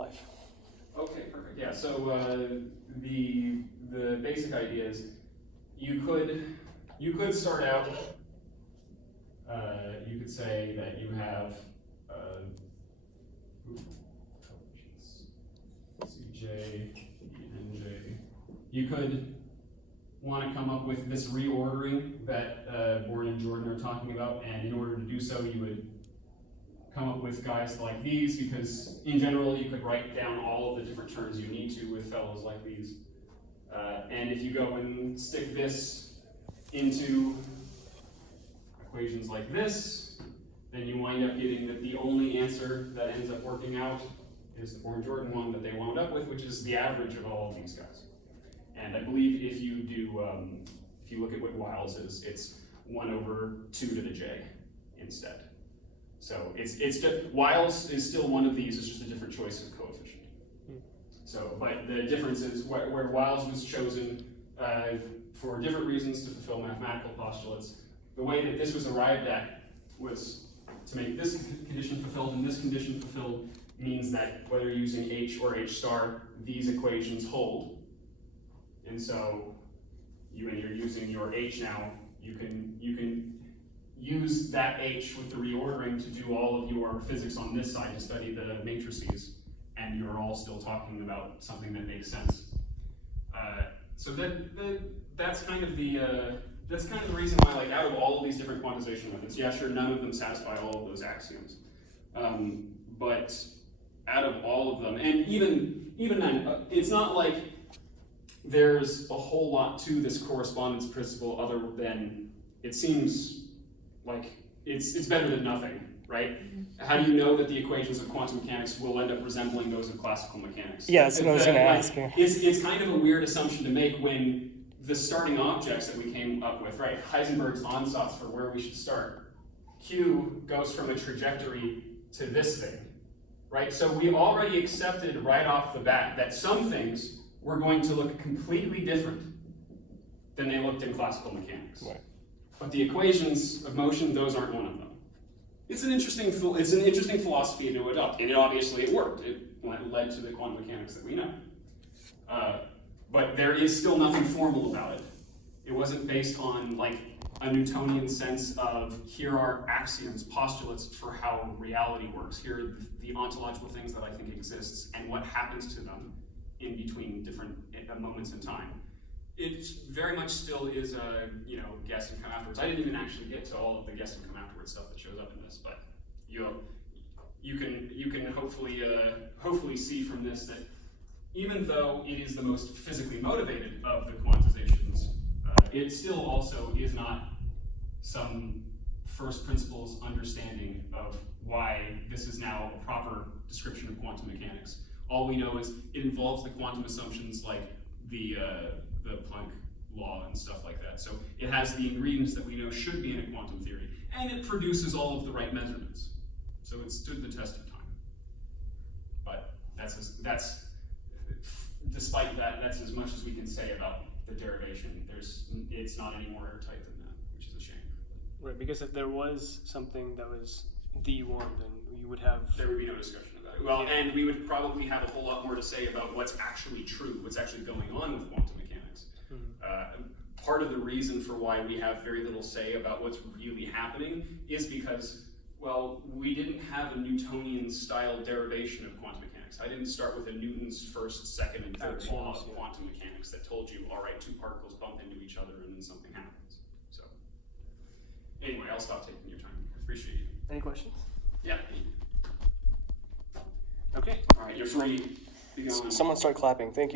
life. Okay, perfect. Yeah. So the basic idea is you could start out. You could say that you have CJ, NJ. You could want to come up with this reordering that Bourne and Jordan are talking about, and in order to do so, you would come up with guys like these, because in general, you could write down all of the different terms you need to with fellows like these. And if you go and stick this into equations like this, then you wind up getting that the only answer that ends up working out is the Bourne-Jordan one that they wound up with, which is the average of all of these guys. And I believe if you do, if you look at what Wiles is, it's 1/2 to the j instead. So it's just, Wiles is still one of these, it's just a different choice of coefficient. So, but the difference is where Wiles was chosen for different reasons to fulfill mathematical postulates, the way that this was arrived at was to make this condition fulfilled and this condition fulfilled means that whether you're using H or H star, these equations hold. And so when you're using your H now, you can use that H with the reordering to do all of your physics on this side to study the matrices, and you're all still talking about something that makes sense. So that's kind of the reason why, like, out of all of these different quantization methods, yeah, sure, none of them satisfy all of those axioms, but out of all of them, and even then, it's not like there's a whole lot to this correspondence principle other than it seems like it's better than nothing, right? How do you know that the equations of quantum mechanics will end up resembling those of classical mechanics? Yeah, that's what I was going to ask you. It's kind of a weird assumption to make when the starting objects that we came up with, right? Heisenberg's ansatz for where we should start. Q goes from a trajectory to this thing, right? So we already accepted right off the bat that some things were going to look completely different than they looked in classical mechanics. Right. But the equations of motion, those aren't one of them. It's an interesting philosophy to adopt, and obviously it worked. It led to the quantum mechanics that we know. But there is still nothing formal about it. It wasn't based on like a Newtonian sense of here are axioms, postulates for how reality works. Here are the ontological things that I think exists and what happens to them in between different moments in time. It very much still is a guess and come afterwards. I didn't even actually get to all of the guess and come afterwards stuff that shows up in this, but you can hopefully see from this that even though it is the most physically motivated of the quantizations, it still also is not some first principles understanding of why this is now a proper description of quantum mechanics. All we know is it involves the quantum assumptions like the Planck law and stuff like that. So it has the ingredients that we know should be in a quantum theory, and it produces all of the right measurements. So it stood the test of time. But despite that, that's as much as we can say about the derivation. It's not any more airtight than that, which is a shame. Right, because if there was something that was the one, then there would be no discussion about it. Well, and we would probably have a whole lot more to say about what's actually true, what's actually going on with quantum mechanics. Mm-hmm. Part of the reason for why we have very little say about what's really happening is because, well, we didn't have a Newtonian style derivation of quantum mechanics. I didn't start with a Newton's first, second, and third law of quantum mechanics that told you, all right, two particles bump into each other and then something happens. So anyway, I'll stop taking your time. I appreciate you. Any questions? Yeah. Okay. All right, you're free. Someone start clapping. Thank you.